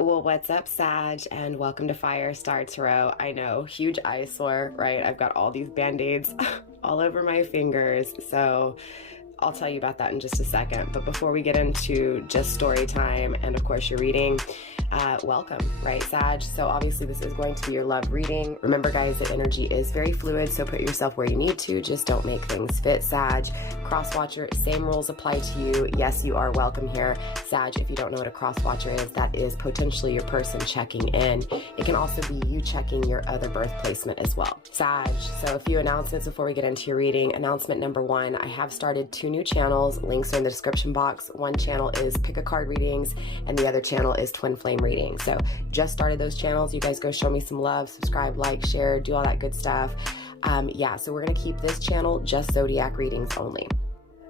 Well, what's up, Sag, and welcome to Firestar Tarot. I know, huge eyesore, right? I've got all these band-aids all over my fingers, so I'll tell you about that in just a second. But before we get into just story time and, of course, your reading, welcome, right, Sag? So obviously this is going to be your love reading. Remember, guys, that energy is very fluid, so put yourself where you need to. Just don't make things fit, Sag. Cross-watcher, same rules apply to you. Yes, you are welcome here. Sag, if you don't know what a cross-watcher is, that is potentially your person checking in. It can also be you checking your other birth placement as well. Sag, so a few announcements before we get into your reading. Announcement number one, I have started 2 new channels. Links are in the description box. One channel is Pick a Card readings, and the other channel is Twin Flame reading. So just started those channels. You guys go show me some love, subscribe, like, share, do all that good stuff. Yeah, so we're gonna keep this channel just zodiac readings only.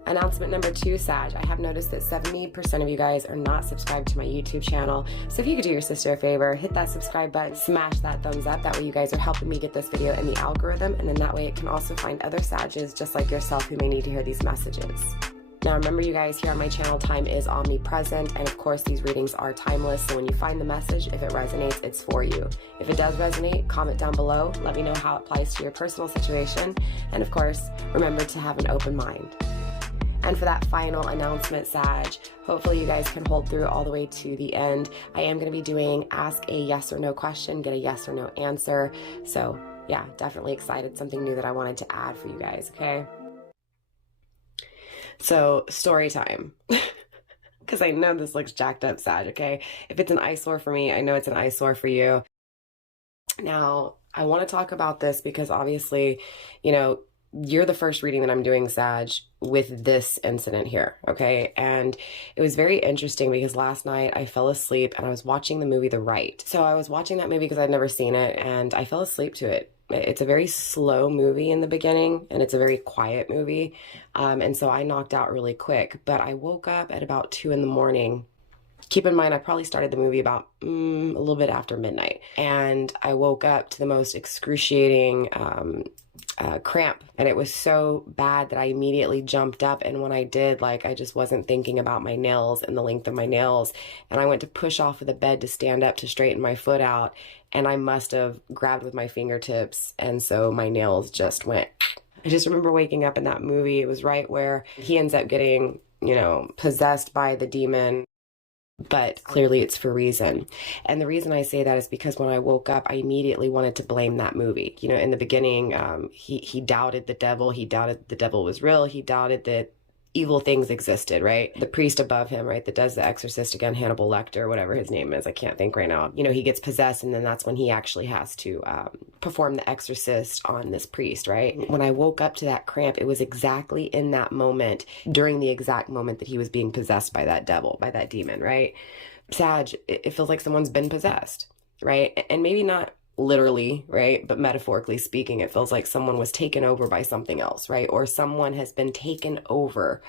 Announcement number 2, Sag, I have noticed that 70% of you guys are not subscribed to my YouTube channel. So if you could do your sister a favor, hit that subscribe button, smash that thumbs up. That way you guys are helping me get this video in the algorithm, and then that way it can also find other Sages just like yourself who may need to hear these messages. Now remember, you guys, here on my channel, time is omnipresent, and of course these readings are timeless, so when you find the message, if it resonates, it's for you. If it does resonate, comment down below, let me know how it applies to your personal situation, and of course, remember to have an open mind. And for that final announcement, Sag, hopefully you guys can hold through all the way to the end. I am going to be doing ask a yes or no question, get a yes or no answer, so yeah, definitely excited, something new that I wanted to add for you guys, okay? So, story time. Because I know this looks jacked up, Sag, okay? If it's an eyesore for me, I know it's an eyesore for you. Now, I want to talk about this because obviously, you know, you're the first reading that I'm doing, Sag, with this incident here, okay? And it was very interesting because last night I fell asleep and I was watching the movie The Right. So I was watching that movie because I'd never seen it, and I fell asleep to it. It's a very slow movie in the beginning, and it's a very quiet movie. And so I knocked out really quick, but I woke up at about 2 in the morning. Keep in mind, I probably started the movie about a little bit after midnight, and I woke up to the most excruciating cramp, and it was so bad that I immediately jumped up, and when I did, like, I just wasn't thinking about my nails and the length of my nails, and I went to push off of the bed to stand up to straighten my foot out, and I must have grabbed with my fingertips, and so my nails just went. I just remember waking up in that movie. It was right where he ends up getting, you know, possessed by the demon, but clearly it's for reason. And the reason I say that is because when I woke up, I immediately wanted to blame that movie. You know, in the beginning, he doubted the devil. He doubted the devil was real. He doubted that evil things existed, right? The priest above him, right, that does the exorcist, again, Hannibal Lecter, whatever his name is, I can't think right now. You know, he gets possessed, and then that's when he actually has to perform the exorcist on this priest, right? When I woke up to that cramp, it was exactly in that moment, during the exact moment that he was being possessed by that devil, by that demon, right? Sag, it feels like someone's been possessed, right? And maybe not literally, right? But metaphorically speaking, it feels like someone was taken over by something else, right? Or someone has been taken over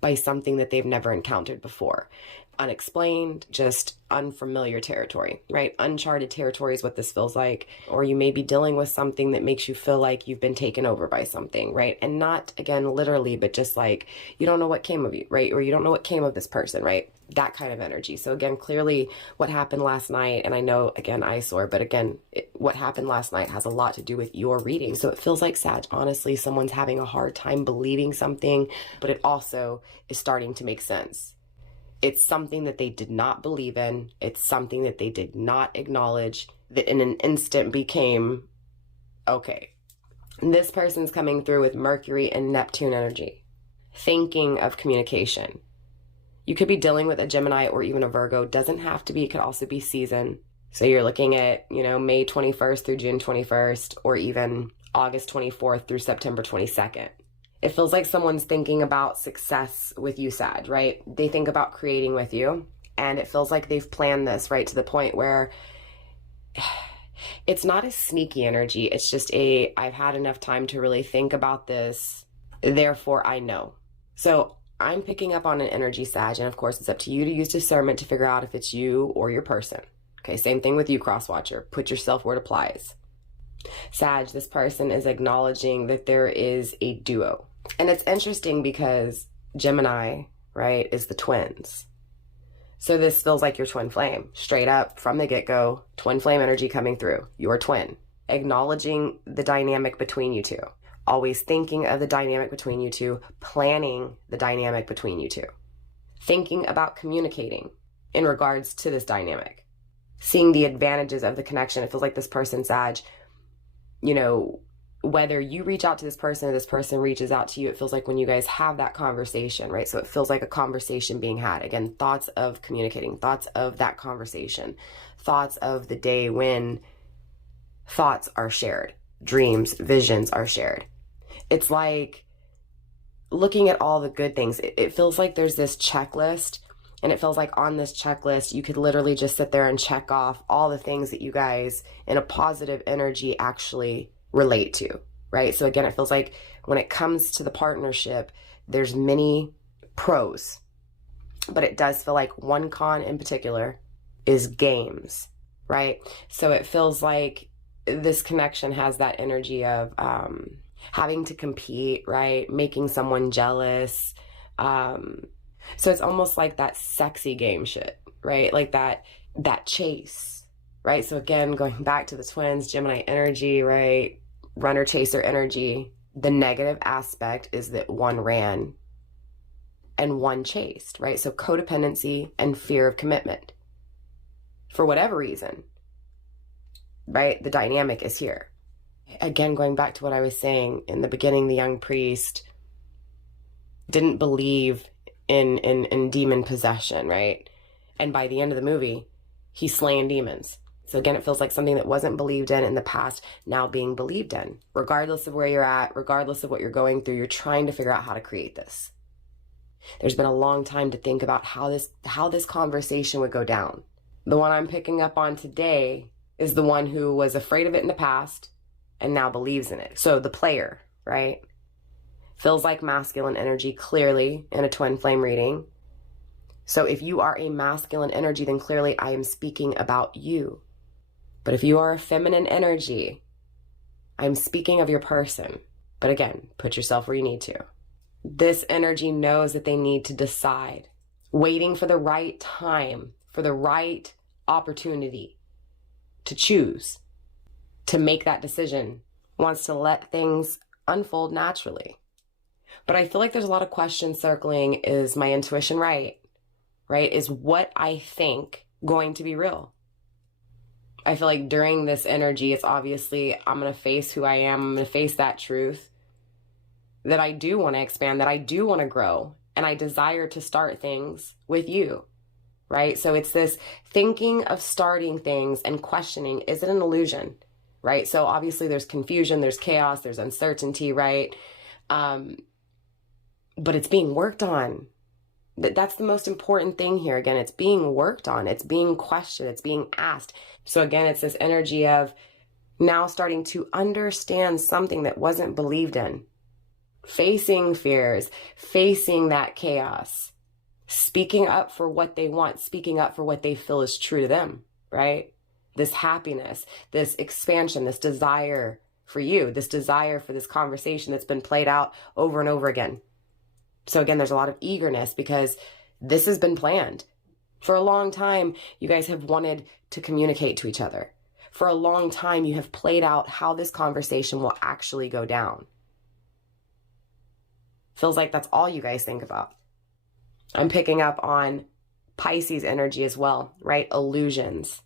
by something that they've never encountered before. Unexplained, just unfamiliar territory, right? Uncharted territory is what this feels like. Or you may be dealing with something that makes you feel like you've been taken over by something, right? And not, again, literally, but just like you don't know what came of you, right? Or you don't know what came of this person, right? That kind of energy. So again, clearly what happened last night, and I know, again, eyesore, but again, what happened last night has a lot to do with your reading. So it feels like, Sag, honestly, someone's having a hard time believing something, but it also is starting to make sense. It's something that they did not believe in. It's something that they did not acknowledge, that in an instant became, okay, this person's coming through with Mercury and Neptune energy, thinking of communication. You could be dealing with a Gemini or even a Virgo. Doesn't have to be, it could also be season. So you're looking at, you know, May 21st through June 21st, or even August 24th through September 22nd. It feels like someone's thinking about success with you, Sag, right? They think about creating with you, and it feels like they've planned this, right, to the point where it's not a sneaky energy. It's just I've had enough time to really think about this, therefore I know. So I'm picking up on an energy, Sag, and of course it's up to you to use discernment to figure out if it's you or your person. Okay, same thing with you, crosswatcher. Put yourself where it applies. Sag, this person is acknowledging that there is a duo. And it's interesting because Gemini, right, is the twins. So this feels like your twin flame, straight up from the get-go, twin flame energy coming through, your twin, acknowledging the dynamic between you two, always thinking of the dynamic between you two, planning the dynamic between you two, thinking about communicating in regards to this dynamic, seeing the advantages of the connection. It feels like this person, Sag, you know, whether you reach out to this person or this person reaches out to you, it feels like when you guys have that conversation, right? So it feels like a conversation being had. Again, thoughts of communicating, thoughts of that conversation, thoughts of the day when thoughts are shared, dreams, visions are shared. It's like looking at all the good things. It feels like there's this checklist, and it feels like on this checklist, you could literally just sit there and check off all the things that you guys in a positive energy actually relate to, right? So again, it feels like when it comes to the partnership, there's many pros, but it does feel like one con in particular is games, right? So it feels like this connection has that energy of having to compete, right? Making someone jealous. So it's almost like that sexy game shit, right? Like that chase, right? So again, going back to the twins, Gemini energy, right? Runner chaser energy. The negative aspect is that one ran and one chased, right? So codependency and fear of commitment. For whatever reason, right? The dynamic is here. Again, going back to what I was saying in the beginning, the young priest didn't believe in demon possession, right? And by the end of the movie, he's slaying demons. So again, it feels like something that wasn't believed in the past, now being believed in. Regardless of where you're at, regardless of what you're going through, you're trying to figure out how to create this. There's been a long time to think about how this conversation would go down. The one I'm picking up on today is the one who was afraid of it in the past and now believes in it. So the player, right? Feels like masculine energy clearly in a twin flame reading. So if you are a masculine energy, then clearly I am speaking about you. But if you are a feminine energy, I'm speaking of your person. But again, put yourself where you need to. This energy knows that they need to decide, waiting for the right time, for the right opportunity to choose, to make that decision, wants to let things unfold naturally. But I feel like there's a lot of questions circling. Is my intuition right? Right? Is what I think going to be real? I feel like during this energy, it's obviously I'm going to face who I am. I'm going to face that truth that I do want to expand, that I do want to grow, and I desire to start things with you, right? So it's this thinking of starting things and questioning, is it an illusion, right? So obviously there's confusion, there's chaos, there's uncertainty, right? But it's being worked on. That's the most important thing here. Again, it's being worked on. It's being questioned. It's being asked. So again, it's this energy of now starting to understand something that wasn't believed in. Facing fears, facing that chaos, speaking up for what they want, speaking up for what they feel is true to them, right? This happiness, this expansion, this desire for you, this desire for this conversation that's been played out over and over again. So again, there's a lot of eagerness because this has been planned. For a long time, you guys have wanted to communicate to each other. For a long time, you have played out how this conversation will actually go down. Feels like that's all you guys think about. I'm picking up on Pisces energy as well, right? Illusions.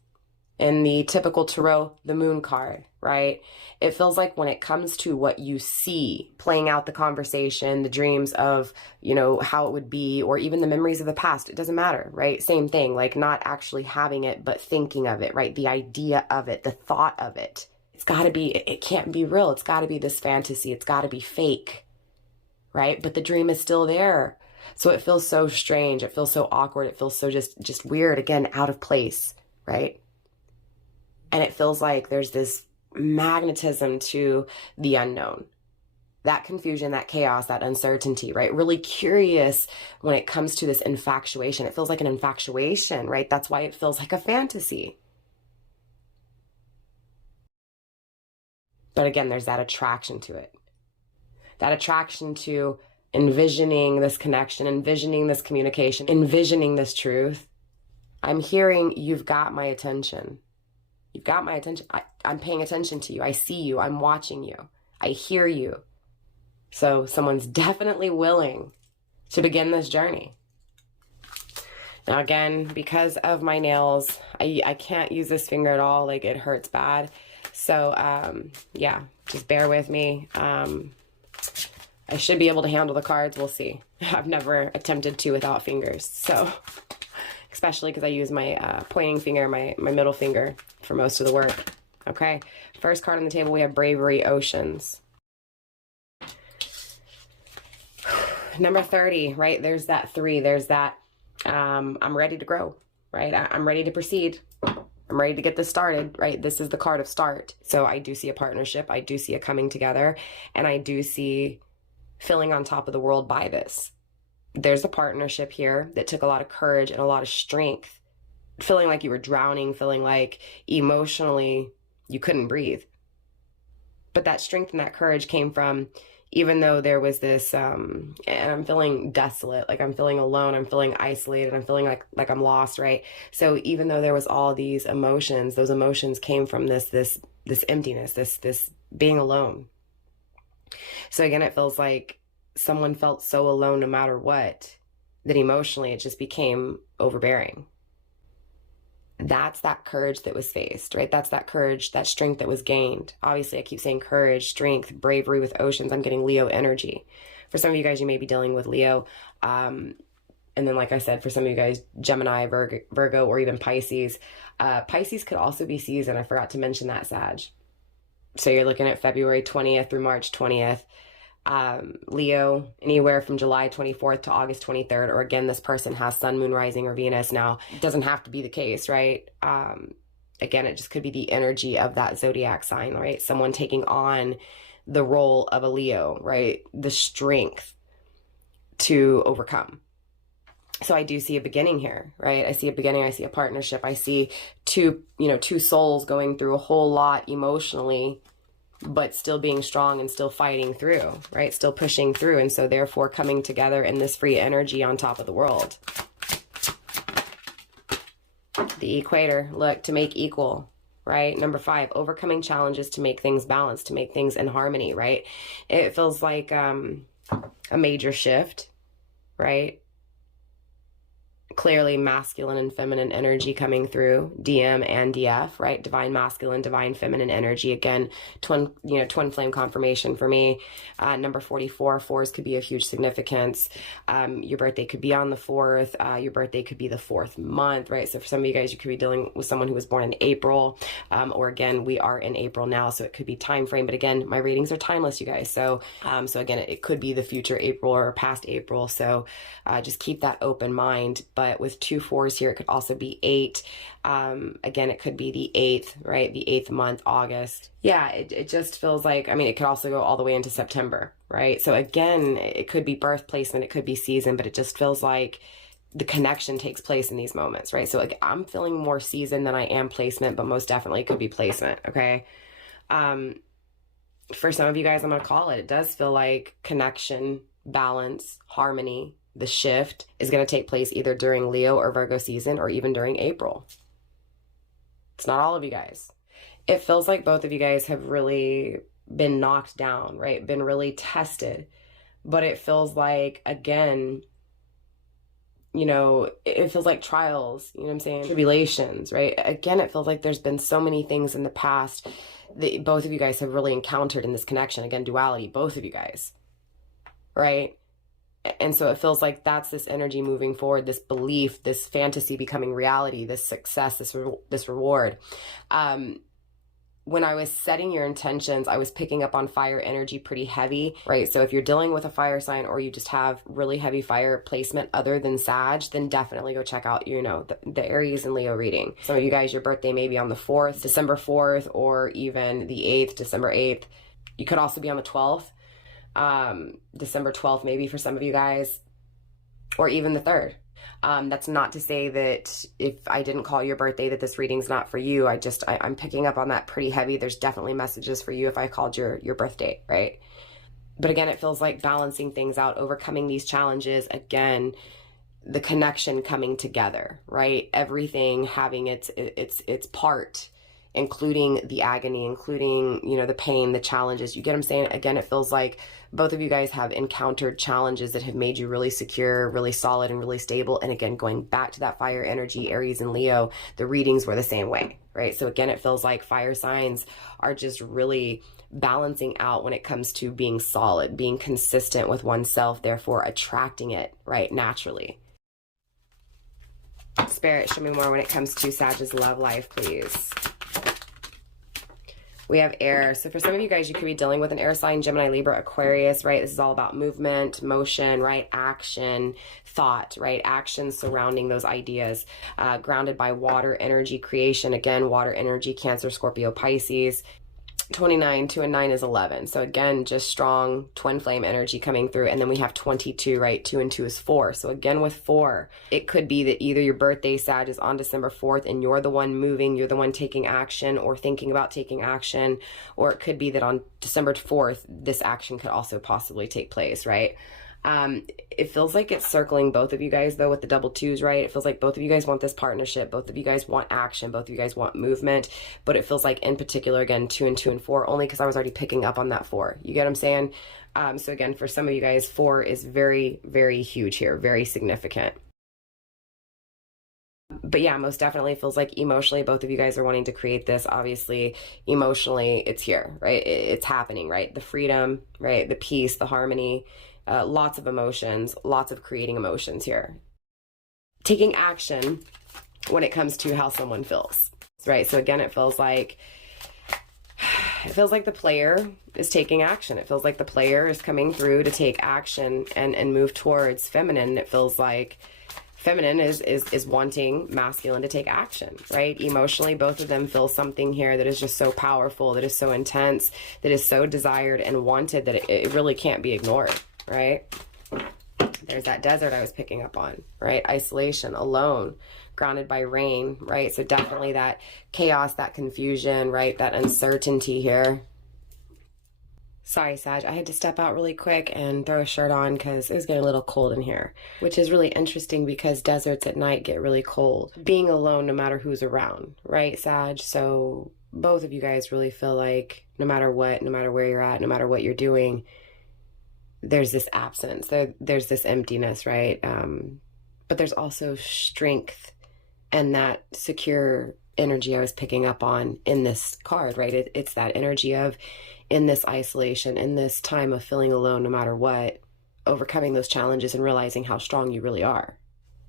In the typical tarot, the moon card, right? It feels like when it comes to what you see playing out the conversation, the dreams of, you know, how it would be, or even the memories of the past, it doesn't matter, right? Same thing, like not actually having it, but thinking of it, right? The idea of it, the thought of it. It's got to be, it can't be real. It's got to be this fantasy. It's got to be fake, right? But the dream is still there. So it feels so strange. It feels so awkward. It feels so just weird, again, out of place, right? And it feels like there's this magnetism to the unknown, that confusion, that chaos, that uncertainty, right? Really curious when it comes to this infatuation. It feels like an infatuation, right? That's why it feels like a fantasy. But again, there's that attraction to it, that attraction to envisioning this connection, envisioning this communication, envisioning this truth, I'm hearing you've got my attention. You've got my attention. I'm paying attention to you. I see you. I'm watching you. I hear you. So someone's definitely willing to begin this journey. Now again, because of my nails, I can't use this finger at all. Like, it hurts bad. So yeah, just bear with me. I should be able to handle the cards. We'll see. I've never attempted to without fingers. So, especially because I use my pointing finger, my middle finger for most of the work. Okay, first card on the table, we have Bravery, Oceans. Number 30, right? There's that 3. There's that I'm ready to grow, right? I'm ready to proceed. I'm ready to get this started, right? This is the card of start. So I do see a partnership. I do see a coming together. And I do see feeling on top of the world by this. There's a partnership here that took a lot of courage and a lot of strength. Feeling like you were drowning, feeling like emotionally you couldn't breathe. But that strength and that courage came from, even though there was this, and I'm feeling desolate, like I'm feeling alone, I'm feeling isolated, I'm feeling like I'm lost, right? So even though there was all these emotions, those emotions came from this emptiness, this being alone. So again, it feels like someone felt so alone no matter what, that emotionally it just became overbearing. That's that courage that was faced, right? That's that courage, that strength that was gained. Obviously, I keep saying courage, strength, bravery with oceans. I'm getting Leo energy. For some of you guys, you may be dealing with Leo. And then, like I said, for some of you guys, Gemini, Virgo, or even Pisces. Pisces could also be season. I forgot to mention that, Sag. So you're looking at February 20th through March 20th. Leo, anywhere from July 24th to August 23rd, or again, this person has Sun, Moon, Rising, or Venus. Now, it doesn't have to be the case, right? Again, it just could be the energy of that zodiac sign, right? Someone taking on the role of a Leo, right? The strength to overcome. So I do see a beginning here, right? I see a beginning. I see a partnership. I see two souls going through a whole lot emotionally, but still being strong and still fighting through, right? Still pushing through. And so therefore coming together in this free energy on top of the world. The equator, look, to make equal, right? Number 5, overcoming challenges to make things balanced, to make things in harmony, right? It feels like a major shift, right? Clearly masculine and feminine energy coming through, DM and DF, right? Divine masculine, divine feminine energy. Again, twin flame confirmation for me. Number 44, 4s could be of huge significance. Your birthday could be on the 4th. Your birthday could be the 4th month, right? So for some of you guys, you could be dealing with someone who was born in April, or again, we are in April now, so it could be time frame. But again, my readings are timeless, you guys. So, so again, it could be the future April or past April. So just keep that open mind. But with 2 4s here, it could also be 8. Again, it could be the 8th, right? The 8th month, August. Yeah, it just feels like, I mean, it could also go all the way into September, right? So again, it could be birth placement, it could be season, but it just feels like the connection takes place in these moments, right? So like, I'm feeling more season than I am placement, but most definitely it could be placement, okay? For some of you guys, I'm going to call it. It does feel like connection, balance, harmony. The shift is going to take place either during Leo or Virgo season, or even during April. It's not all of you guys. It feels like both of you guys have really been knocked down, right? Been really tested. But it feels like, again, it feels like trials, you know what I'm saying? Tribulations, right? Again, it feels like there's been so many things in the past that both of you guys have really encountered in this connection. Again, duality, both of you guys, right? And so it feels like that's this energy moving forward, this belief, this fantasy becoming reality, this success, this reward. When I was setting your intentions, I was picking up on fire energy pretty heavy, right? So if you're dealing with a fire sign, or you just have really heavy fire placement other than Sag, then definitely go check out, the Aries and Leo reading. Some of you guys, your birthday may be on the 4th, December 4th, or even the 8th, December 8th. You could also be on the 12th. December 12th, maybe for some of you guys, or even the 3rd. That's not to say that if I didn't call your birthday that this reading's not for you. I'm picking up on that pretty heavy. There's definitely messages for you if I called your birth date, right? But again, it feels like balancing things out, overcoming these challenges. Again, the connection coming together, right? Everything having its part, including the agony, including, you know, the pain, the challenges. You get what I'm saying? Again, it feels like both of you guys have encountered challenges that have made you really secure, really solid, and really stable. And again, going back to that fire energy, Aries and Leo, the readings were the same way, right? So again, it feels like fire signs are just really balancing out when it comes to being solid, being consistent with oneself, therefore attracting it, right, naturally. Spirit, show me more when it comes to Sag's love life, please. We have air. So for some of you guys, you could be dealing with an air sign, Gemini, Libra, Aquarius, right? This is all about movement, motion, right? Action, thought, right? Action surrounding those ideas. Grounded by water energy creation. Again, water energy, Cancer, Scorpio, Pisces. 29, 2 and 9 is 11. So again, just strong twin flame energy coming through. And then we have 22, right? 2 and 2 is 4. So again, with 4, it could be that either your birthday, Sag, is on December 4th and you're the one moving, you're the one taking action or thinking about taking action. Or it could be that on December 4th, this action could also possibly take place, right? It feels like it's circling both of you guys, though, with the double 2s, right? It feels like both of you guys want this partnership. Both of you guys want action. Both of you guys want movement. But it feels like, in particular, again, 2 and 2 and 4, only because I was already picking up on that 4. You get what I'm saying? So again, for some of you guys, 4 is very, very huge here, very significant. But yeah, most definitely feels like emotionally, both of you guys are wanting to create this. Obviously, emotionally, it's here, right? It's happening, right? The freedom, right? The peace, the harmony. Lots of emotions, lots of creating emotions here. Taking action when it comes to how someone feels, right? So again, it feels like the player is taking action. It feels like the player is coming through to take action and move towards feminine. It feels like feminine is wanting masculine to take action, right? Emotionally, both of them feel something here that is just so powerful, that is so intense, that is so desired and wanted that it really can't be ignored. Right? There's that desert I was picking up on, right? Isolation, alone, grounded by rain, right? So definitely that chaos, that confusion, right? That uncertainty here. Sorry, Sag, I had to step out really quick and throw a shirt on because it was getting a little cold in here, which is really interesting because deserts at night get really cold. Being alone no matter who's around, right, Sag? So both of you guys really feel like no matter what, no matter where you're at, no matter what you're doing, there's this absence, there's this emptiness, right? But there's also strength and that secure energy I was picking up on in this card, right? It's that energy of, in this isolation, in this time of feeling alone no matter what, overcoming those challenges and realizing how strong you really are.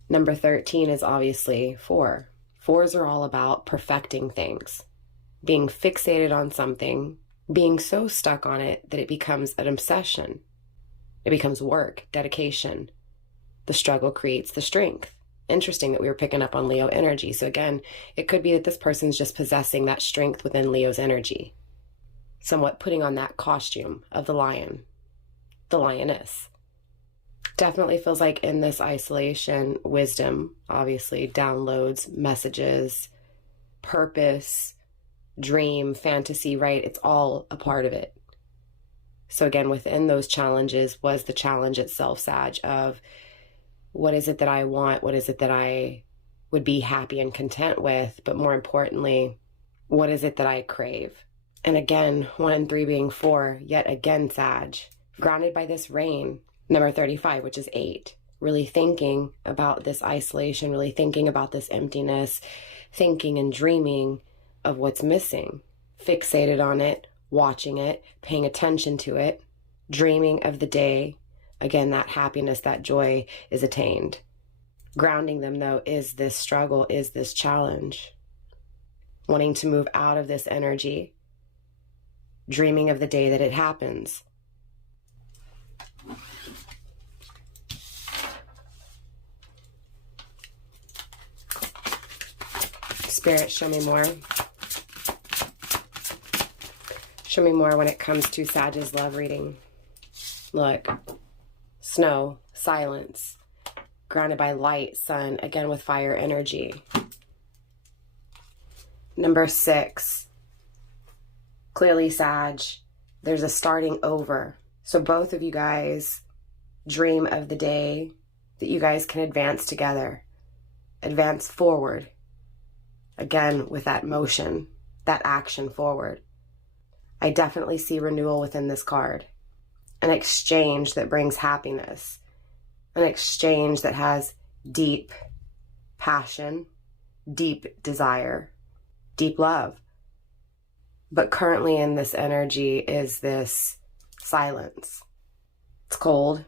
Number 13 is obviously 4. 4s are all about perfecting things, being fixated on something, being so stuck on it that it becomes an obsession. It becomes work, dedication. The struggle creates the strength. Interesting that we were picking up on Leo energy. So again, it could be that this person's just possessing that strength within Leo's energy. Somewhat putting on that costume of the lion, the lioness. Definitely feels like in this isolation, wisdom, obviously, downloads, messages, purpose, dream, fantasy, right? It's all a part of it. So again, within those challenges was the challenge itself, Sag, of what is it that I want? What is it that I would be happy and content with? But more importantly, what is it that I crave? And again, 1 and 3 being 4, yet again, Sag, grounded by this rain. Number 35, which is 8, really thinking about this isolation, really thinking about this emptiness, thinking and dreaming of what's missing, fixated on it, watching it, paying attention to it, dreaming of the day, again, that happiness, that joy is attained. Grounding them, though, is this struggle, is this challenge. Wanting to move out of this energy, dreaming of the day that it happens. Spirit, show me more. Show me more when it comes to Sag's love reading. Look, snow, silence, grounded by light, sun, again with fire energy. Number 6, clearly Sag, there's a starting over. So both of you guys dream of the day that you guys can advance together, advance forward, again with that motion, that action forward. I definitely see renewal within this card, an exchange that brings happiness, an exchange that has deep passion, deep desire, deep love. But currently in this energy is this silence. It's cold,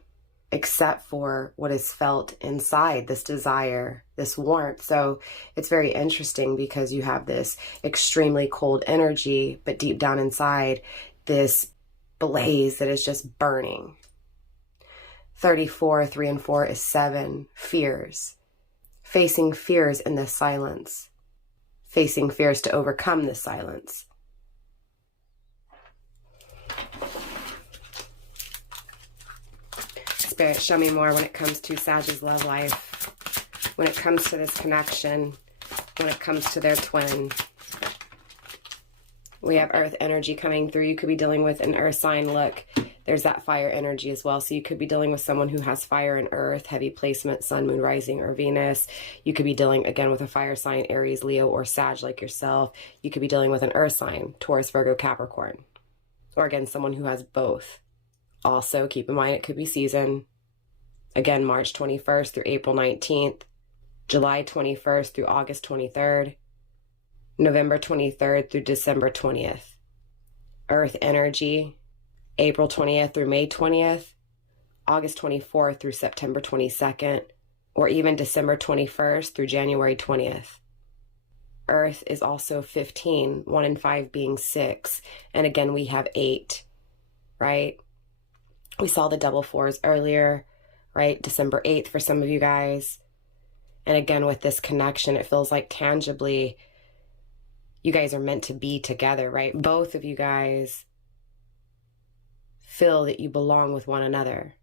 except for what is felt inside, this desire, this warmth. So it's very interesting because you have this extremely cold energy, but deep down inside, this blaze that is just burning. 34, 3 and 4 is 7, fears. Facing fears in this silence. Facing fears to overcome this silence. Spirit, show me more when it comes to Sag's love life, when it comes to this connection, when it comes to their twin. We have earth energy coming through. You could be dealing with an earth sign. Look, there's that fire energy as well. So you could be dealing with someone who has fire and earth, heavy placement, sun, moon, rising, or Venus. You could be dealing, again, with a fire sign, Aries, Leo, or Sag like yourself. You could be dealing with an earth sign, Taurus, Virgo, Capricorn. Or again, someone who has both. Also, keep in mind, it could be season. Again, March 21st through April 19th, July 21st through August 23rd, November 23rd through December 20th. Earth energy, April 20th through May 20th, August 24th through September 22nd, or even December 21st through January 20th. Earth is also 15, 1 and 5 being 6, and again we have 8, right? We saw the double 4s earlier, right? December 8th for some of you guys. And again, with this connection, it feels like tangibly you guys are meant to be together, right? Both of you guys feel that you belong with one another.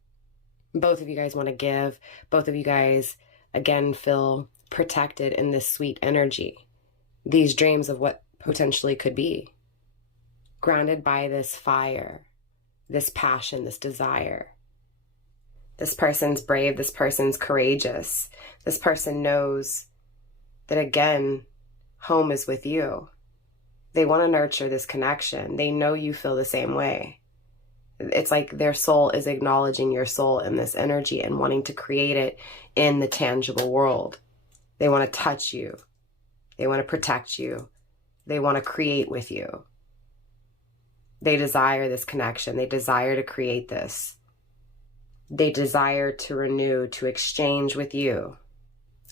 Both of you guys want to give. Both of you guys, again, feel protected in this sweet energy. These dreams of what potentially could be. Grounded by this fire, this passion, this desire. This person's brave, this person's courageous. This person knows that, again, home is with you. They want to nurture this connection. They know you feel the same way. It's like their soul is acknowledging your soul in this energy and wanting to create it in the tangible world. They want to touch you. They want to protect you. They want to create with you. They desire this connection. They desire to create this. They desire to renew, to exchange with you.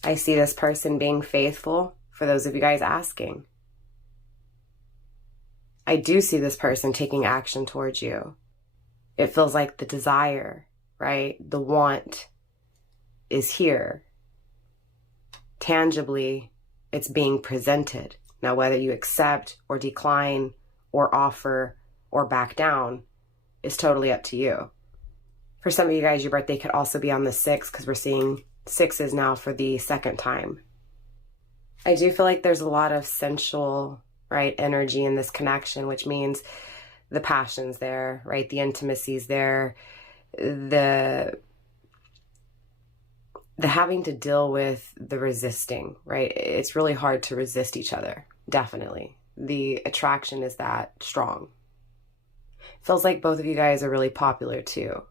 I see this person being faithful, for those of you guys asking. I do see this person taking action towards you. It feels like the desire, right? The want is here. Tangibly, it's being presented. Now, whether you accept or decline or offer or back down is totally up to you. For some of you guys, your birthday could also be on the 6th because we're seeing 6s now for the second time. I do feel like there's a lot of sensual, right, energy in this connection, which means the passion's there, right? The intimacy's there. The having to deal with the resisting, right? It's really hard to resist each other, definitely. The attraction is that strong. Feels like both of you guys are really popular too.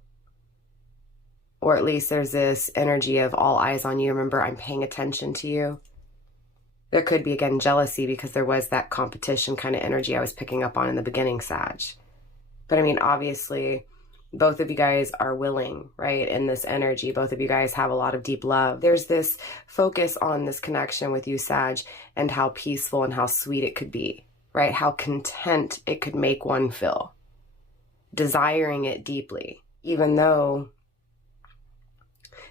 Or at least there's this energy of all eyes on you. Remember, I'm paying attention to you. There could be, again, jealousy because there was that competition kind of energy I was picking up on in the beginning, Sag. But I mean, obviously, both of you guys are willing, right, in this energy. Both of you guys have a lot of deep love. There's this focus on this connection with you, Sag, and how peaceful and how sweet it could be, right? How content it could make one feel. Desiring it deeply, even though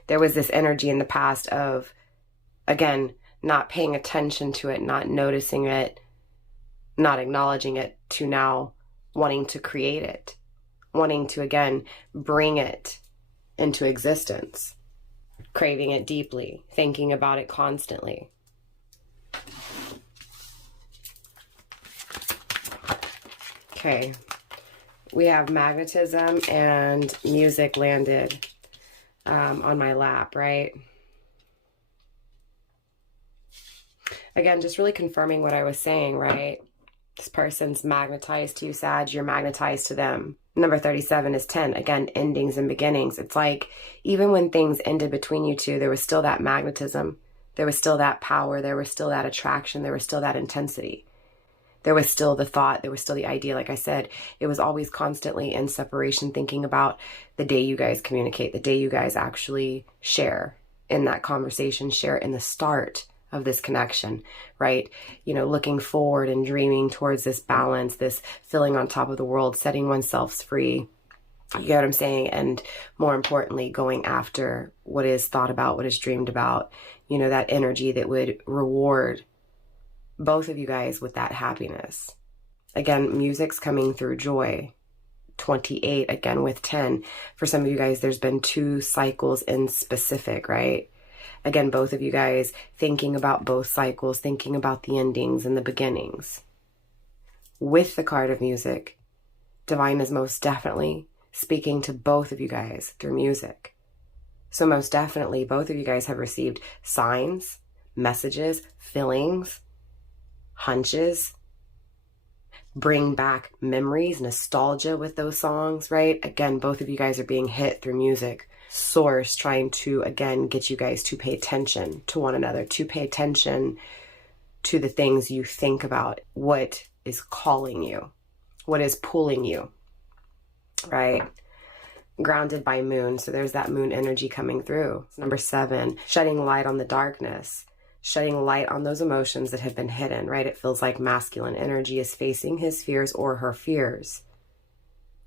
there was this energy in the past of, again, not paying attention to it, not noticing it, not acknowledging it, to now wanting to create it, wanting to, again, bring it into existence, craving it deeply, thinking about it constantly. Okay, we have magnetism and music landed. on my lap, right? Again, just really confirming what I was saying, right? This person's magnetized to you, Sag. You're magnetized to them. Number 37 is 10. Again, endings and beginnings. It's like even when things ended between you two, there was still that magnetism. There was still that power. There was still that attraction. There was still that intensity. There was still the thought. There was still the idea. Like I said, it was always constantly in separation, thinking about the day you guys communicate, the day you guys actually share in that conversation, share in the start of this connection, right? You know, looking forward and dreaming towards this balance, this feeling on top of the world, setting oneself free. You get what I'm saying? And more importantly, going after what is thought about, what is dreamed about, you know, that energy that would reward both of you guys with that happiness. Again, music's coming through joy. 28, again with 10. For some of you guys, there's been 2 cycles in specific, right? Again, both of you guys thinking about both cycles, thinking about the endings and the beginnings. With the card of music, Divine is most definitely speaking to both of you guys through music. So most definitely, both of you guys have received signs, messages, feelings, hunches, bring back memories, nostalgia with those songs, right? Again, both of you guys are being hit through music. Source trying to, again, get you guys to pay attention to one another, to pay attention to the things you think about, what is calling you, what is pulling you, right? Grounded by moon. So there's that moon energy coming through. Number 7, shedding light on the darkness, shedding light on those emotions that have been hidden, right? It feels like masculine energy is facing his fears or her fears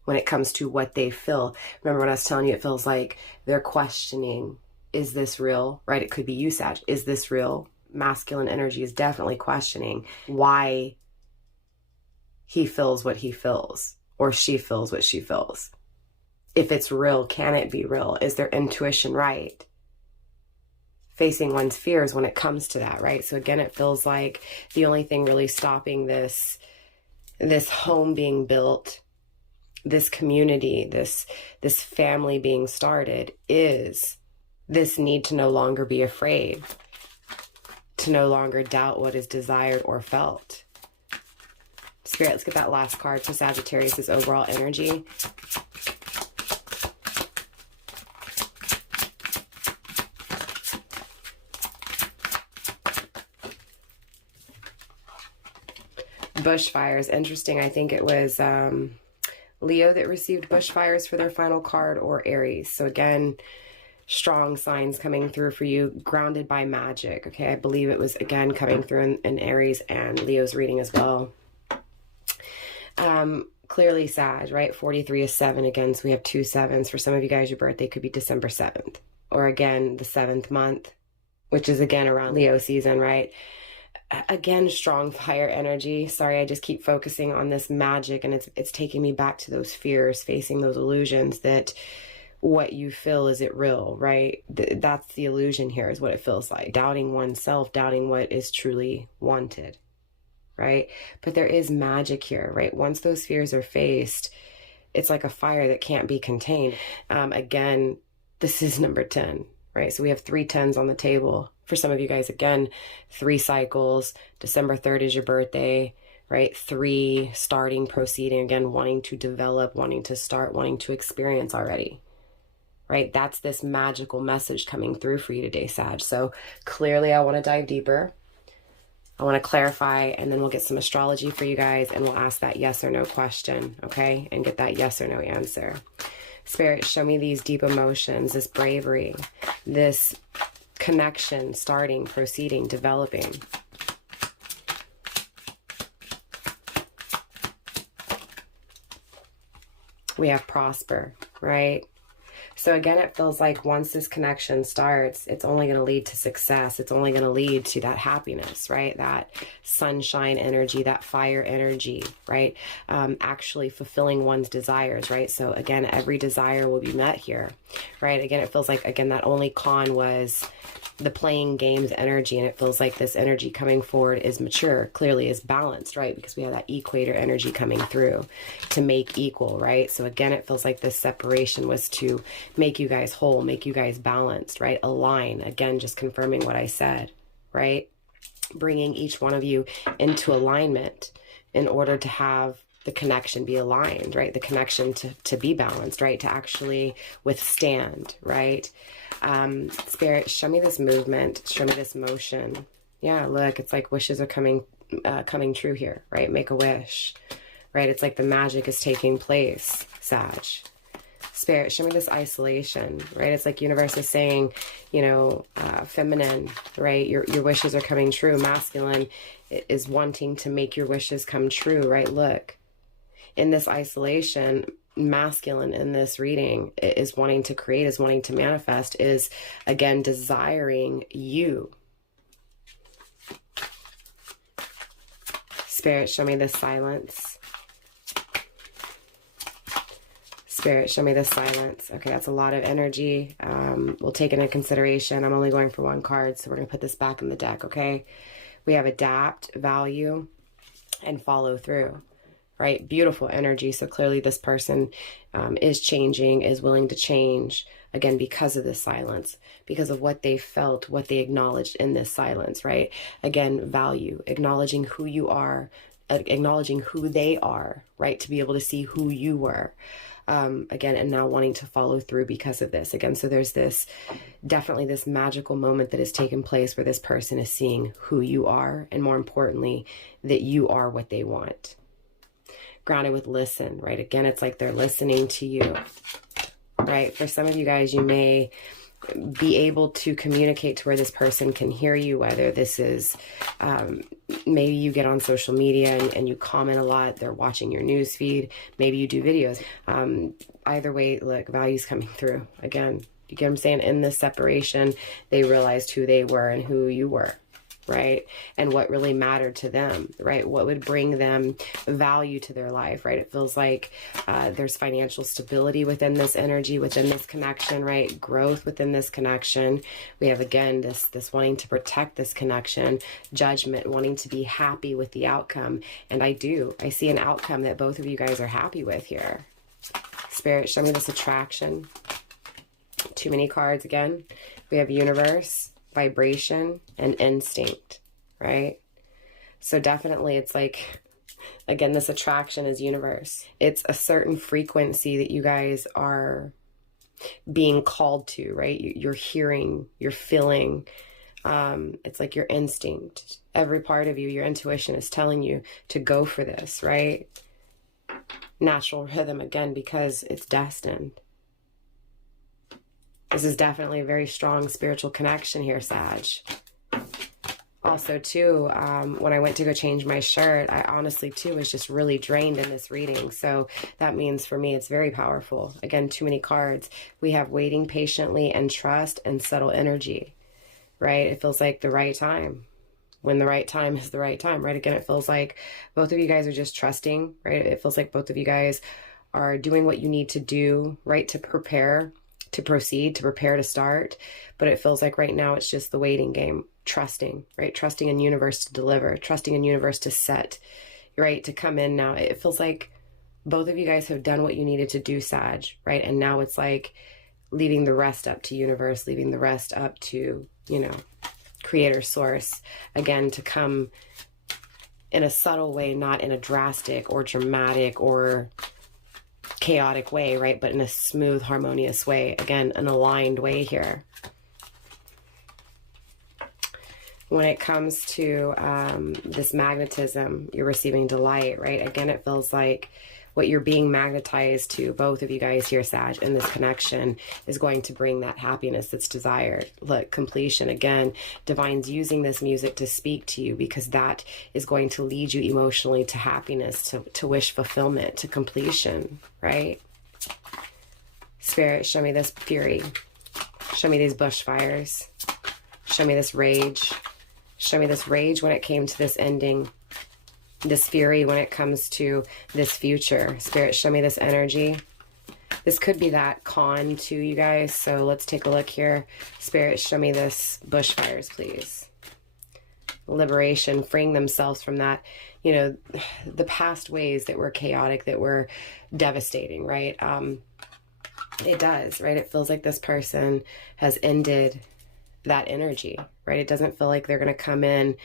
when it comes to what they feel. Remember when I was telling you, it feels like they're questioning, is this real, right? It could be you, Sag. Is this real? Masculine energy is definitely questioning why he feels what he feels or she feels what she feels. If it's real, can it be real? Is their intuition right? Facing one's fears when it comes to that, right? So again, it feels like the only thing really stopping this home being built, this community, this family being started, is this need to no longer be afraid, to no longer doubt what is desired or felt. Spirit, let's get that last card for Sagittarius' overall energy. Bushfires. Interesting. I think it was Leo that received bushfires for their final card, or Aries. So again, strong signs coming through for you, grounded by magic. Okay, I believe it was again coming through in Aries and Leo's reading as well. Clearly Sag, right? 43 is 7 again, so we have 2 7s. For some of you guys, your birthday could be December 7th, or again the 7th month, which is again around Leo season, right? Again, strong fire energy. Sorry, I just keep focusing on this magic, and it's taking me back to those fears, facing those illusions that what you feel, is it real, right? That's the illusion here, is what it feels like. Doubting oneself, doubting what is truly wanted, right? But there is magic here, right? Once those fears are faced, it's like a fire that can't be contained. Again, this is number 10, right? So we have 3 10s on the table. For some of you guys, again, 3 cycles. December 3rd is your birthday, right? 3 starting, proceeding, again, wanting to develop, wanting to start, wanting to experience already, right? That's this magical message coming through for you today, Sag. So clearly I want to dive deeper. I want to clarify, and then we'll get some astrology for you guys, and we'll ask that yes or no question, okay? And get that yes or no answer. Spirit, show me these deep emotions, this bravery, this connection, starting, proceeding, developing. We have prosper, right? So again, it feels like once this connection starts, it's only going to lead to success. It's only going to lead to that happiness, right? That sunshine energy, that fire energy, right? Actually fulfilling one's desires, right? So again, every desire will be met here, right? Again, it feels like, again, that only con was the playing games energy, and it feels like this energy coming forward is mature, clearly is balanced, right? Because we have that equator energy coming through to make equal, right? So again, it feels like this separation was to make you guys whole, make you guys balanced, right? Align. Again, just confirming what I said, right? Bringing each one of you into alignment in order to have the connection be aligned, right? The connection to be balanced, right? To actually withstand, right? Spirit, show me this movement, show me this motion. Yeah, look, it's like wishes are coming true here, right? Make a wish, right? It's like the magic is taking place, Sag. Spirit, show me this isolation, right? It's like universe is saying, you know, feminine, right? Your wishes are coming true. Masculine is wanting to make your wishes come true, right? Look, in this isolation, masculine in this reading is wanting to create, is wanting to manifest, is again desiring you. Spirit, show me this silence. Spirit, show me this silence. Okay, that's a lot of energy. We'll take it into consideration. I'm only going for one card, so we're going to put this back in the deck, okay? We have adapt, value, and follow through, right? Beautiful energy. So clearly this person is changing, is willing to change, again, because of this silence, because of what they felt, what they acknowledged in this silence, right? Again, value, acknowledging who you are, acknowledging who they are, right? To be able to see who you were. Again, and now wanting to follow through because of this. Again, so there's this, definitely this magical moment that has taken place where this person is seeing who you are, and more importantly, that you are what they want. Grounded with listen, right? Again, it's like they're listening to you, right? For some of you guys, you may be able to communicate to where this person can hear you, whether this is maybe you get on social media and you comment a lot, they're watching your news feed, maybe you do videos. Either way, look, value's coming through. Again, you get what I'm saying? In this separation, they realized who they were and who you were, right? And what really mattered to them, right? What would bring them value to their life, right? It feels like there's financial stability within this energy, within this connection, right? Growth within this connection. We have, again, this wanting to protect this connection, judgment, wanting to be happy with the outcome. And I see an outcome that both of you guys are happy with here. Spirit, show me this attraction. Too many cards again. We have universe, vibration, and instinct, right? So definitely it's like, again, this attraction is universe. It's a certain frequency that you guys are being called to, right? You're hearing, you're feeling. It's like your instinct. Every part of you, your intuition is telling you to go for this, right? Natural rhythm, again, because it's destined. This is definitely a very strong spiritual connection here, Sag. Also, too, when I went to go change my shirt, I honestly, too, was just really drained in this reading. So that means for me, it's very powerful. Again, too many cards. We have waiting patiently and trust and subtle energy, right? It feels like the right time. When the right time is the right time, right? Again, it feels like both of you guys are just trusting, right? It feels like both of you guys are doing what you need to do, right? To prepare, to proceed, to prepare to start. But it feels like right now it's just the waiting game, trusting, right? Trusting in universe to deliver, trusting in universe to set, right? To come in now. It feels like both of you guys have done what you needed to do, Sag, right? And now it's like leaving the rest up to universe, leaving the rest up to, you know, creator source, again, to come in a subtle way, not in a drastic or dramatic or chaotic way, right? But in a smooth, harmonious way. Again, an aligned way here. When it comes to this magnetism, you're receiving delight, right? Again, it feels like what you're being magnetized to, both of you guys here, Sag, in this connection is going to bring that happiness that's desired. Look, completion, again, Divine's using this music to speak to you because that is going to lead you emotionally to happiness, to wish fulfillment, to completion, right? Spirit, show me this fury. Show me these bushfires. Show me this rage. Show me this rage when it came to this ending. This fury when it comes to this future. Spirit, show me this energy. This could be that con to you guys, so let's take a look here. Spirit, show me this bushfires, please. Liberation, freeing themselves from that, you know, the past ways that were chaotic, that were devastating, right? It does, right? It feels like this person has ended that energy, right? It doesn't feel like they're going to come in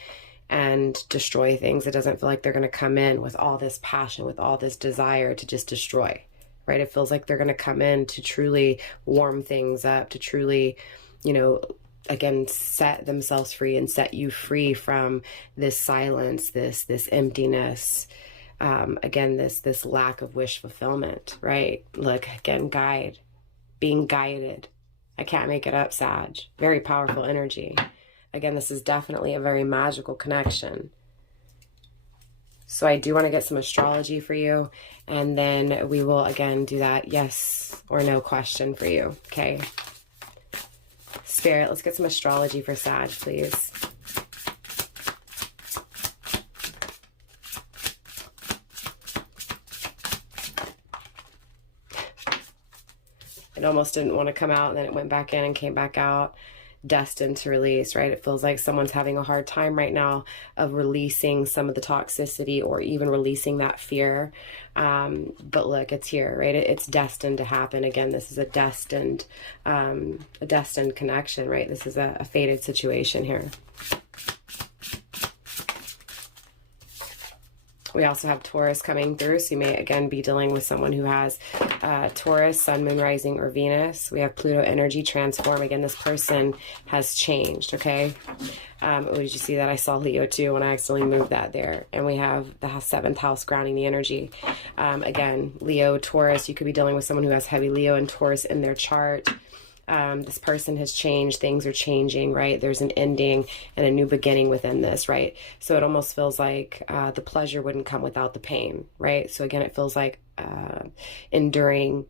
and destroy things. It doesn't feel like they're going to come in with all this passion, with all this desire to just destroy, right? It feels like they're going to come in to truly warm things up, to truly, you know, again, set themselves free and set you free from this silence, this emptiness, again, this lack of wish fulfillment, right? Look, again, being guided. I can't make it up, Sag. Very powerful energy. Again, this is definitely a very magical connection. So I do want to get some astrology for you, and then we will again do that yes or no question for you, okay? Spirit, let's get some astrology for Sag, please. It almost didn't want to come out, and then it went back in and came back out. Destined to release, right? It feels like someone's having a hard time right now of releasing some of the toxicity or even releasing that fear. But look, it's here, right? It's destined to happen. Again, this is a destined connection, right? This is a fated situation here. We also have Taurus coming through, so you may again be dealing with someone who has Taurus, Sun, Moon, Rising, or Venus. We have Pluto energy transform. Again, this person has changed, okay? Oh, did you see that? I saw Leo too when I accidentally moved that there. And we have the 7th house grounding the energy. Again, Leo, Taurus, you could be dealing with someone who has heavy Leo and Taurus in their chart. This person has changed, things are changing, right? There's an ending and a new beginning within this, right? So it almost feels like the pleasure wouldn't come without the pain, right? So again, it feels like enduring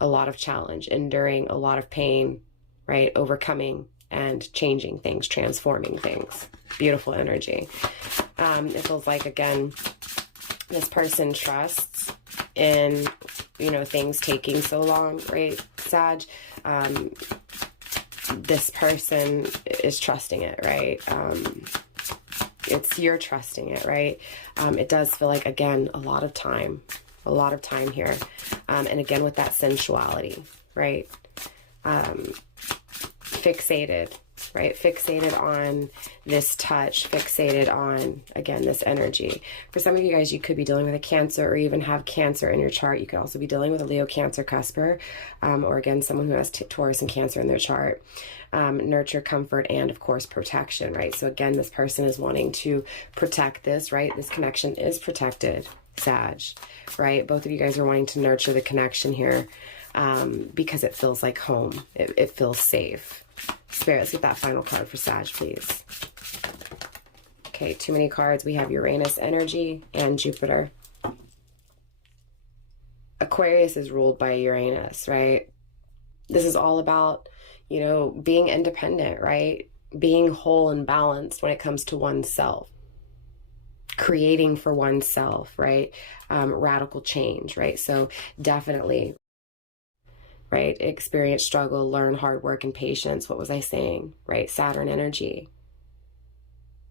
a lot of challenge, enduring a lot of pain, right? Overcoming and changing things, transforming things. Beautiful energy. It feels like, again, this person trusts in, you know, things taking so long, right, Sag? This person is trusting it, right? You're trusting it, right? It does feel like, again, a lot of time here. And again, with that sensuality, right? Fixated, right? Fixated on this touch, fixated on, again, this energy. For some of you guys, you could be dealing with a Cancer or even have Cancer in your chart. You could also be dealing with a Leo, Cancer, Cusper, or again, someone who has Taurus and Cancer in their chart. Nurture, comfort, and of course, protection, right? So again, this person is wanting to protect this, right? This connection is protected, Sag, right? Both of you guys are wanting to nurture the connection here because it feels like home. It feels safe. Spirit, let's get that final card for Sag, please. Okay, too many cards. We have Uranus energy and Jupiter. Aquarius is ruled by Uranus, right? This is all about, you know, being independent, right? Being whole and balanced when it comes to oneself. Creating for oneself, right? Radical change, right? So definitely, right? Experience struggle, learn hard work and patience. What was I saying, right? Saturn energy.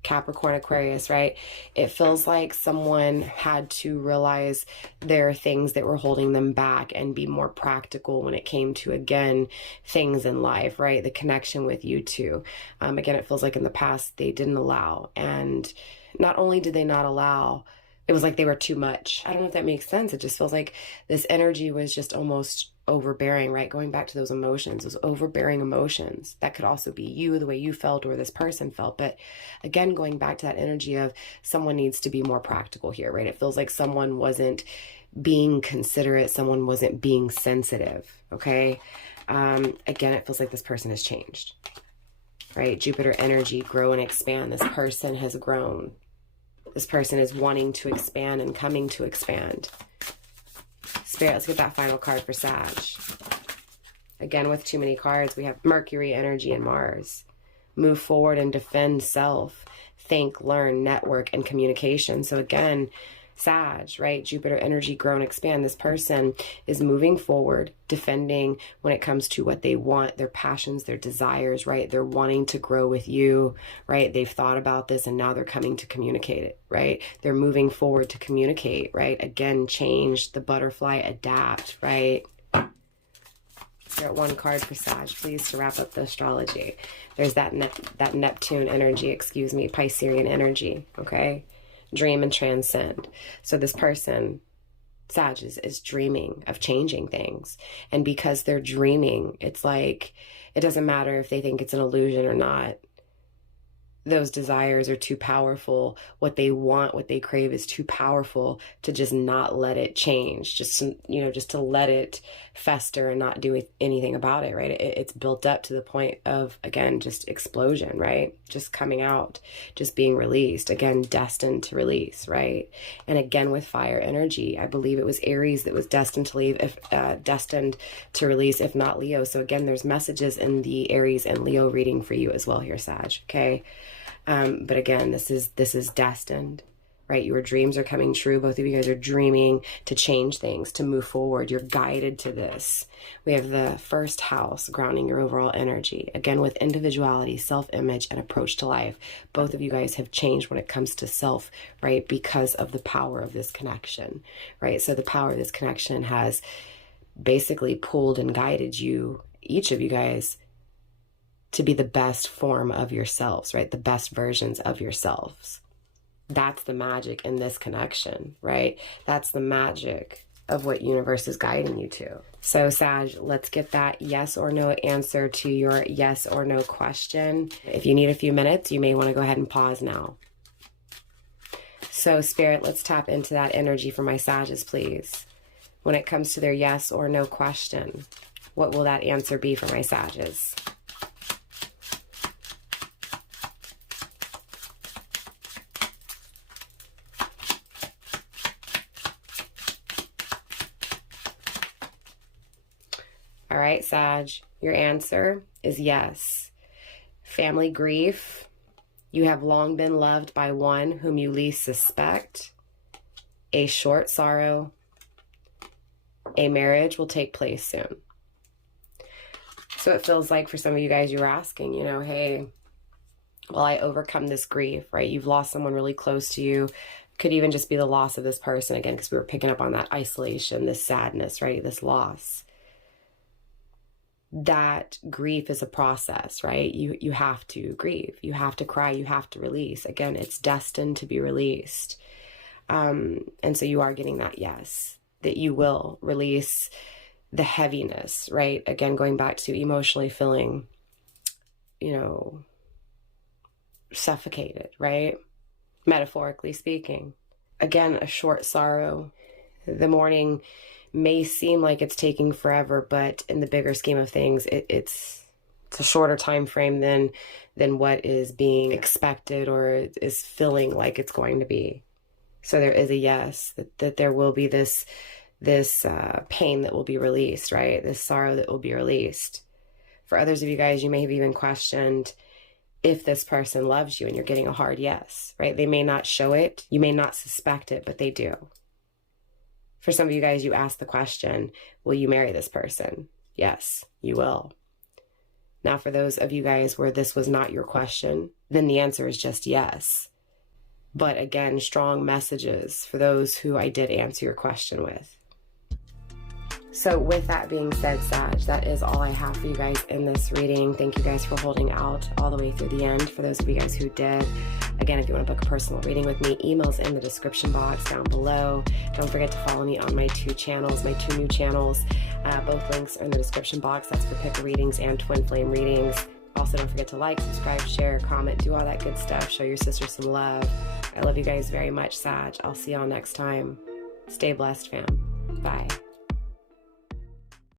Capricorn, Aquarius, right? It feels like someone had to realize there are things that were holding them back and be more practical when it came to, again, things in life, right? The connection with you two. Again, it feels like in the past they didn't allow. And not only did they not allow, it was like they were too much. I don't know if that makes sense. It just feels like this energy was just almost overbearing, right? Going back to those emotions, those overbearing emotions. That could also be you, the way you felt or this person felt. But again, going back to that energy of someone needs to be more practical here, right? It feels like someone wasn't being considerate. Someone wasn't being sensitive, okay? Again, it feels like this person has changed, right? Jupiter energy, grow and expand. This person has grown. This person is wanting to expand and coming to expand. Spirit, let's get that final card for Sag. Again, with too many cards, we have Mercury energy and Mars. Move forward and defend self. Think, learn, network, and communication. So again, Sag, right? Jupiter energy, grow and expand. This person is moving forward, defending when it comes to what they want, their passions, their desires, right? They're wanting to grow with you, right? They've thought about this and now they're coming to communicate it, right? They're moving forward to communicate, right? Again, change, the butterfly, adapt, right? Spirit, one card for Sag, please, to wrap up the astrology. There's that Neptune energy, excuse me, Piscean energy, okay? Dream and transcend. So this person, Sag, is dreaming of changing things. And because they're dreaming, it's like, it doesn't matter if they think it's an illusion or not. Those desires are too powerful. What they want, what they crave is too powerful to just not let it change, just to let it fester and not do anything about it, right? It's built up to the point of, again, just explosion, right? Just coming out, just being released, again, destined to release, right? And again, with fire energy, I believe it was Aries that was destined to leave, destined to release, if not Leo. So again, there's messages in the Aries and Leo reading for you as well here, Sag, okay? But again, this is destined, right? Your dreams are coming true. Both of you guys are dreaming to change things, to move forward. You're guided to this. We have the first house grounding your overall energy. Again, with individuality, self-image, and approach to life. Both of you guys have changed when it comes to self, right? Because of the power of this connection, right? So the power of this connection has basically pulled and guided you, each of you guys, to be the best form of yourselves, right? The best versions of yourselves. That's the magic in this connection, right? That's the magic of what universe is guiding you to. So Sag, let's get that yes or no answer to your yes or no question. If you need a few minutes, you may want to go ahead and pause now. So Spirit, let's tap into that energy for my Sages, please. When it comes to their yes or no question, what will that answer be for my Sages? All right, Sag, your answer is yes. Family grief. You have long been loved by one whom you least suspect. A short sorrow. A marriage will take place soon. So it feels like for some of you guys, you're asking, hey, will I overcome this grief, right? You've lost someone really close to you. Could even just be the loss of this person, again, because we were picking up on that isolation, this sadness, right? This loss. That grief is a process, right? You have to grieve, you have to cry, you have to release. Again, it's destined to be released. And so you are getting that yes, that you will release the heaviness, right? Again, going back to emotionally feeling, suffocated, right? Metaphorically speaking. Again, a short sorrow. The mourning may seem like it's taking forever, but in the bigger scheme of things, it's a shorter time frame than what is being expected or is feeling like it's going to be. So there is a yes, that there will be this pain that will be released, right? This sorrow that will be released. For others of you guys, you may have even questioned if this person loves you, and you're getting a hard yes, right? They may not show it, you may not suspect it, but they do. For some of you guys, you ask the question, will you marry this person? Yes, you will. Now, for those of you guys where this was not your question, then the answer is just yes. But again, strong messages for those who I did answer your question with. So with that being said, Sag, that is all I have for you guys in this reading. Thank you guys for holding out all the way through the end. For those of you guys who did, again, if you want to book a personal reading with me, email's in the description box down below. Don't forget to follow me on my two new channels. Both links are in the description box. That's for picker readings and twin flame readings. Also, don't forget to like, subscribe, share, comment, do all that good stuff. Show your sister some love. I love you guys very much, Sag. I'll see y'all next time. Stay blessed, fam. Bye.